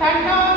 Danke.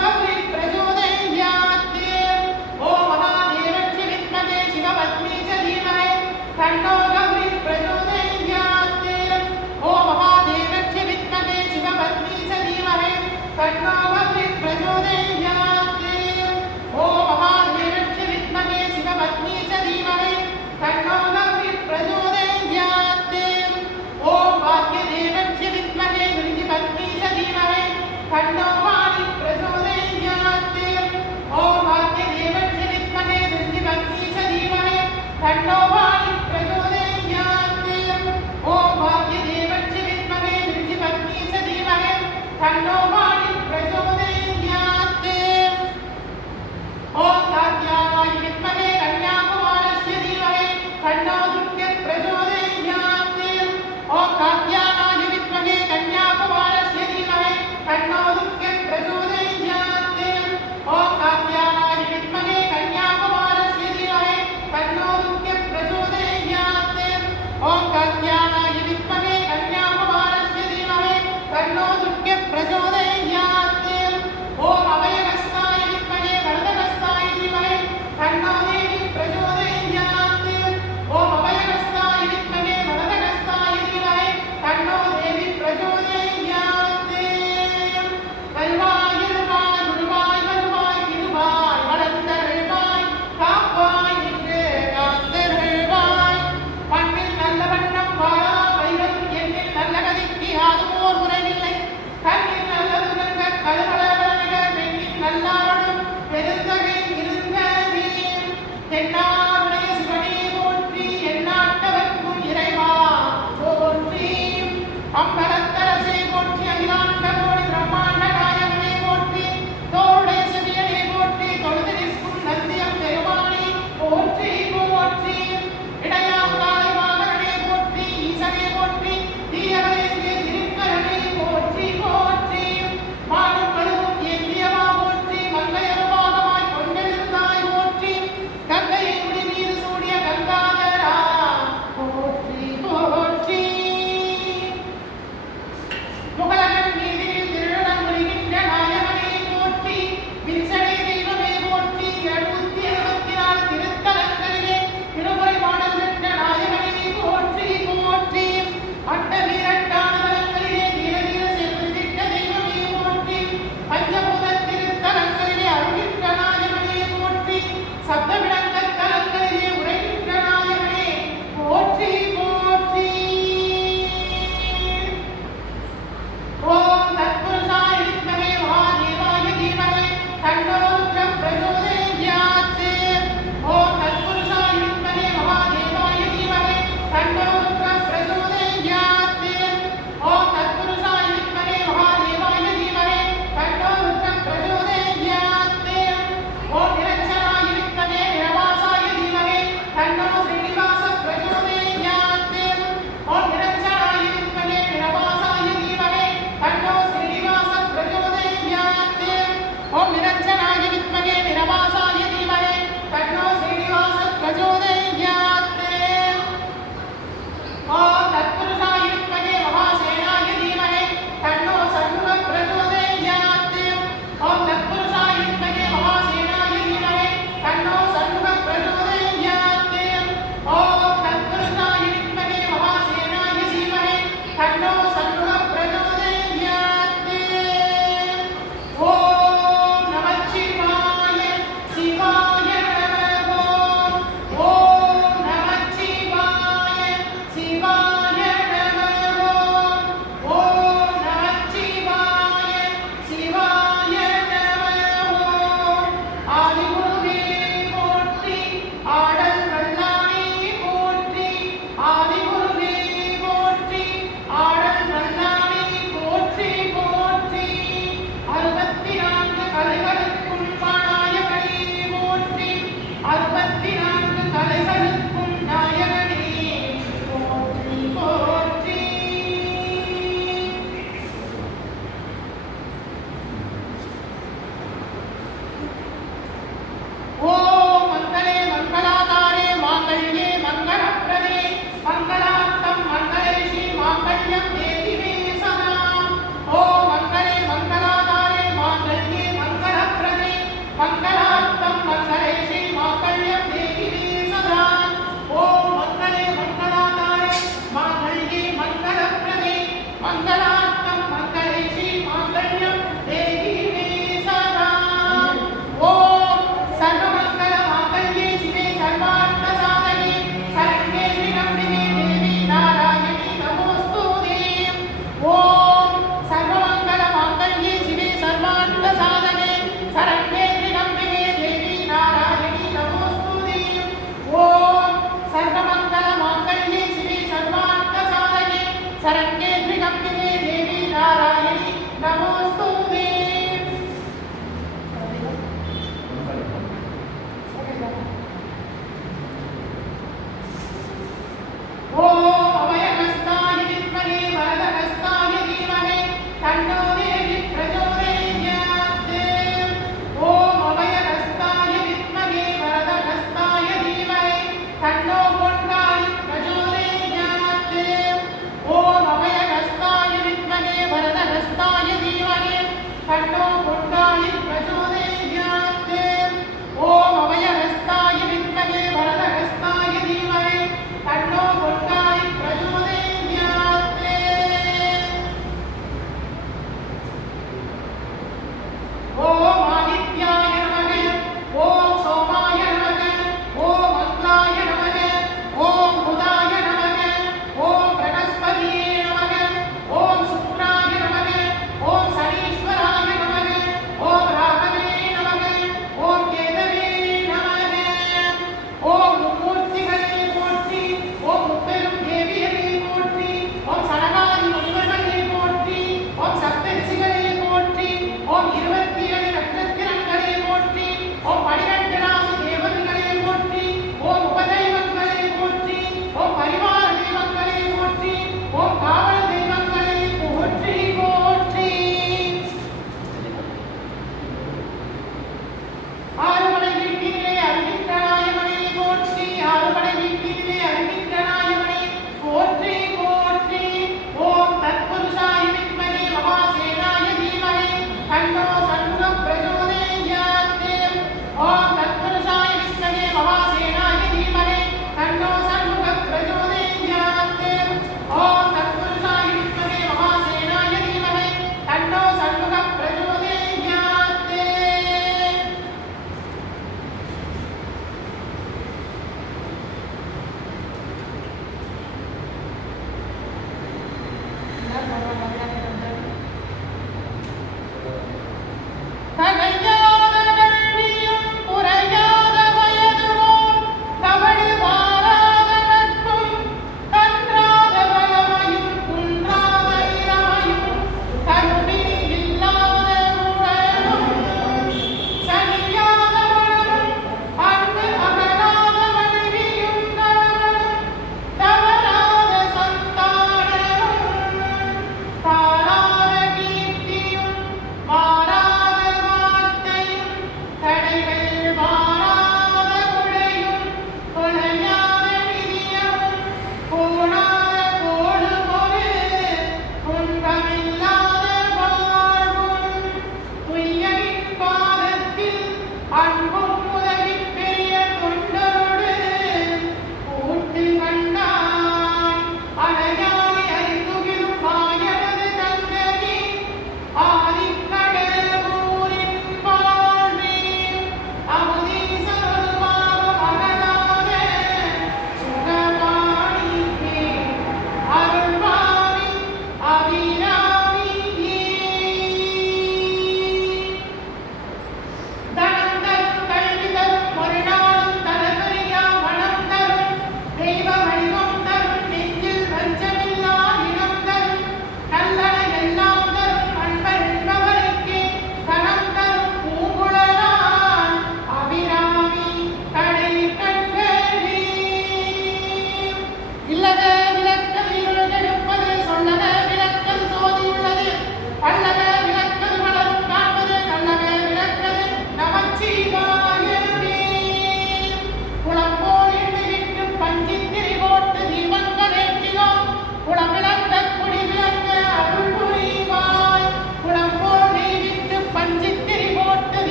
Gracias.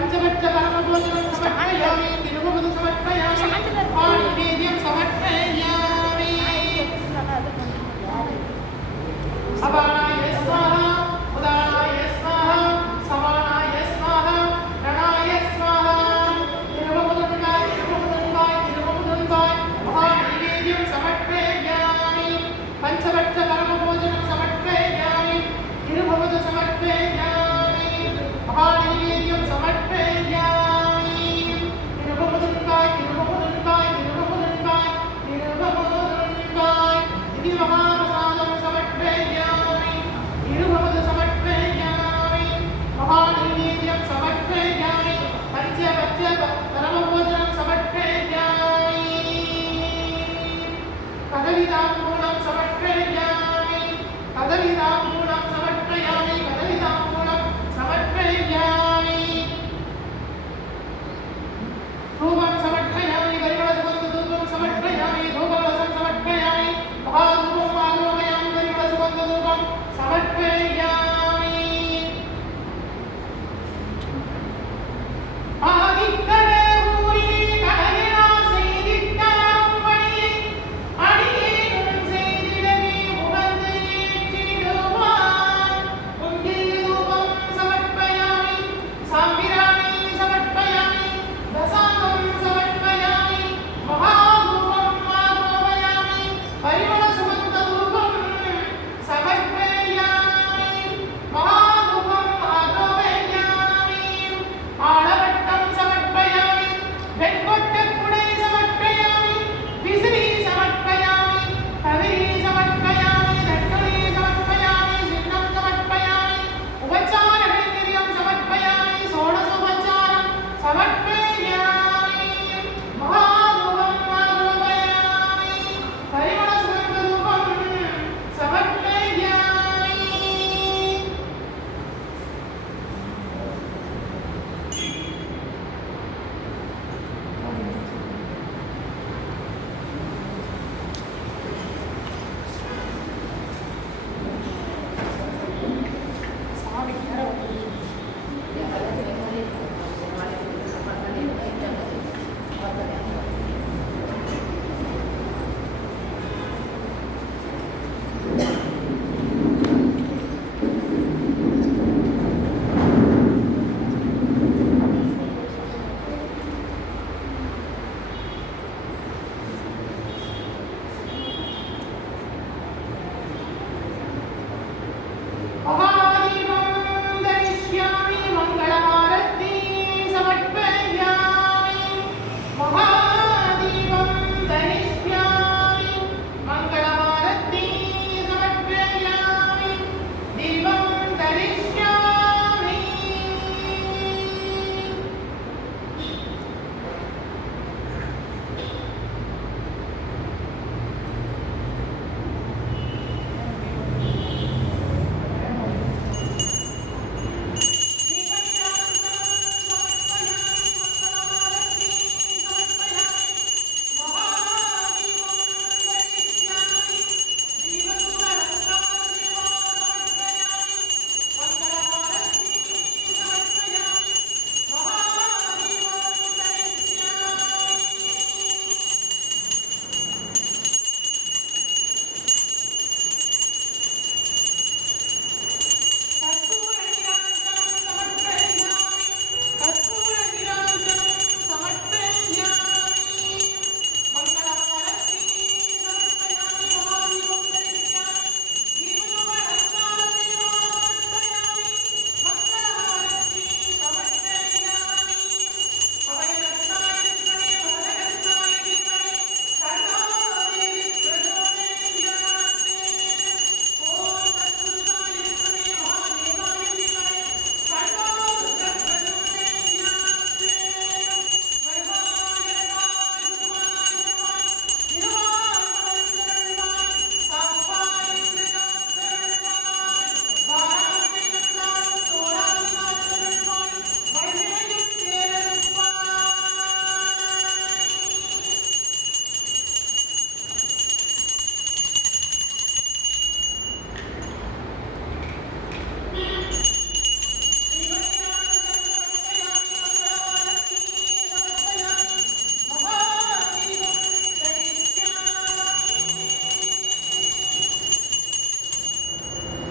பஞ்சவச்ச பரமபோஜனம் சமர்ப்பயாமி திருமுகம் சமர்ப்பயாமி ஆடினே அதனிதாம் மூலம் சமற்கையாய் அதனிதாம்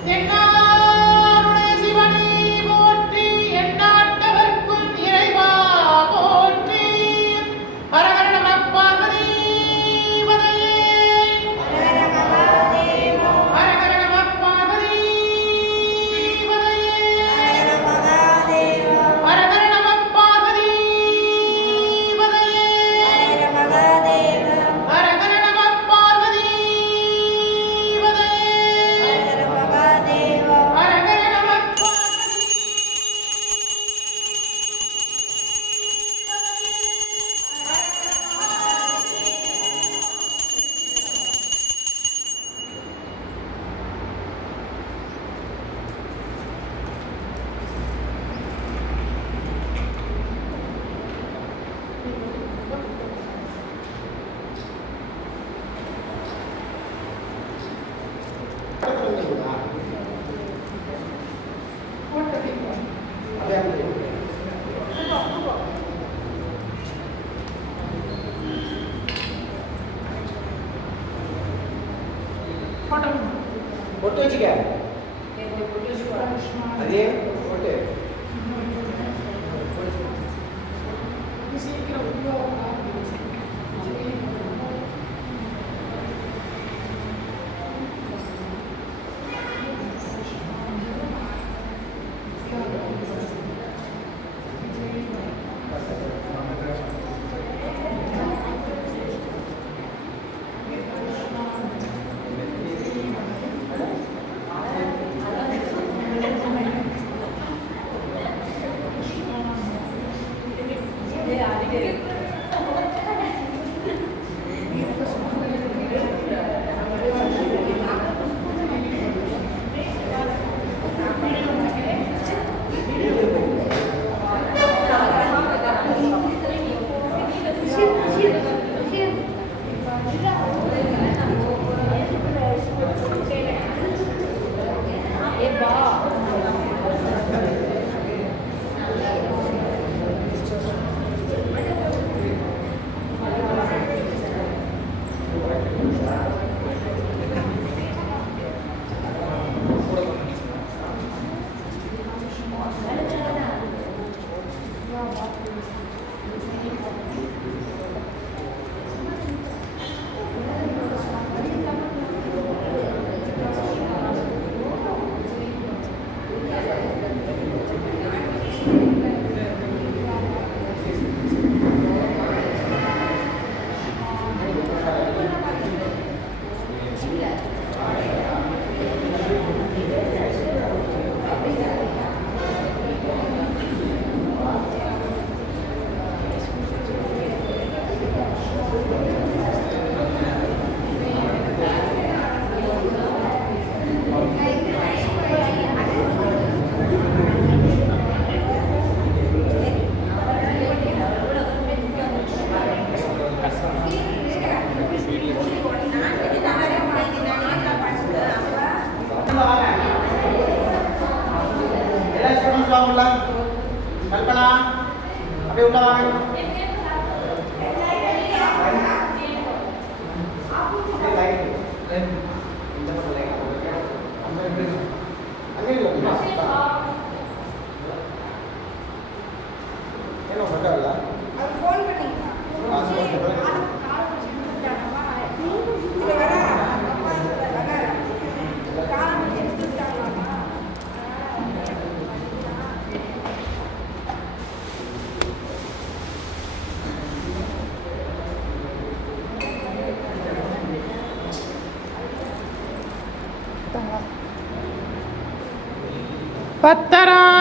என்ன হয়েছে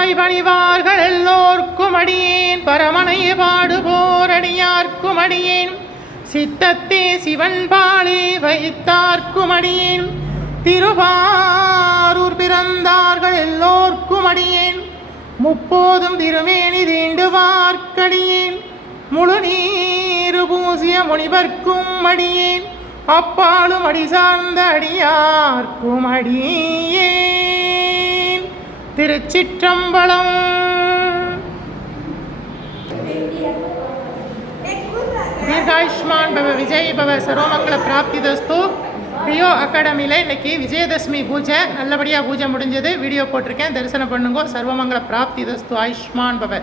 பத்தராய் பணிவார்கள் எல்லோர்க்கும் அடியேன். பரமனை பாடுபோர் அடியார்க்கும் அடியேன். சித்தத்தே சிவன் பாலே வைத்தார்க்கும் அடியேன். திருவாரூர் பிறந்தார்கள் எல்லோர்க்கும் அடியேன். முப்போதும் திருமேனி தீண்டுவார்க்கடியேன். முழு நீரு பூசிய முனிவர்க்கும் அடியேன். அப்பாலும் அடி சார்ந்த அடியார்க்கும் அடியேன். திருச்சிற்றம்பலம். தீர்காயுஷ்மான் பவ விஜய் பவ சர்வமங்கல பிராப்தி தஸ்து ரியோ அகாடமியில் இன்னைக்கு விஜயதசமி பூஜை நல்லபடியாக பூஜை முடிஞ்சது. வீடியோ போட்டிருக்கேன். தரிசனம் பண்ணுங்க. சர்வமங்கல பிராப்தி தஸ்து ஆயுஷ்மான் பவ